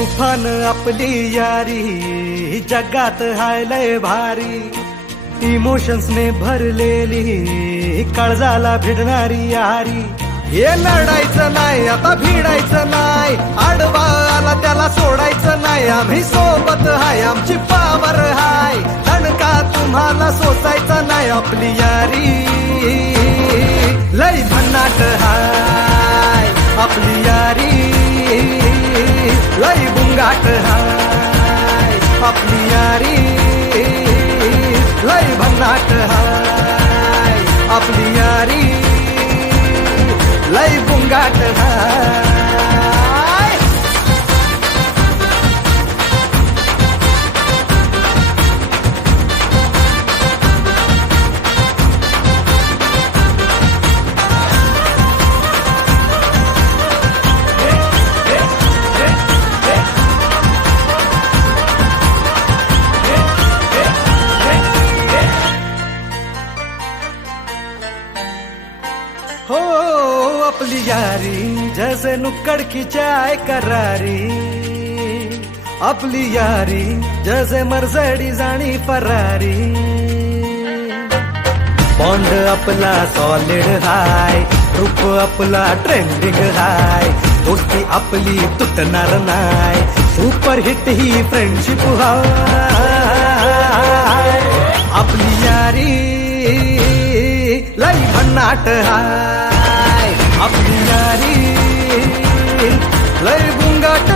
तुफान आपली यारी जगात हाय लय भारी, इमोशन्स ने भरलेली काळजाला भिडणारी यारी. हे लढायचं नाही आता भिडायचं नाही, आडवा आला त्याला सोडायचं नाही. आम्ही सोबत हाय आमची पावर हाय, दणका तुम्हाला सोसायचा नाही. आपली यारी लय भन्नाट हाय, आपली यारी लय बुंगाट हाय. आपली यारी लय भन्नाट हाय, आपली यारी लय बुंगाट हाय. हो अपनी यारी जैसे नुक्कड़ की चाय करारी, अपनी यारी जैसे मर्सिडीज आणि फरारी. बॉन्ड आपला सॉलिड हाय, रूप आपला ट्रेंडिंग हाय, दोस्ती आपली तुटणार नाय, सुपर हिट ही फ्रेंडशिप हाय. आपली यारी लय भन्नाट हाय, आपली यारी लय बुंगाट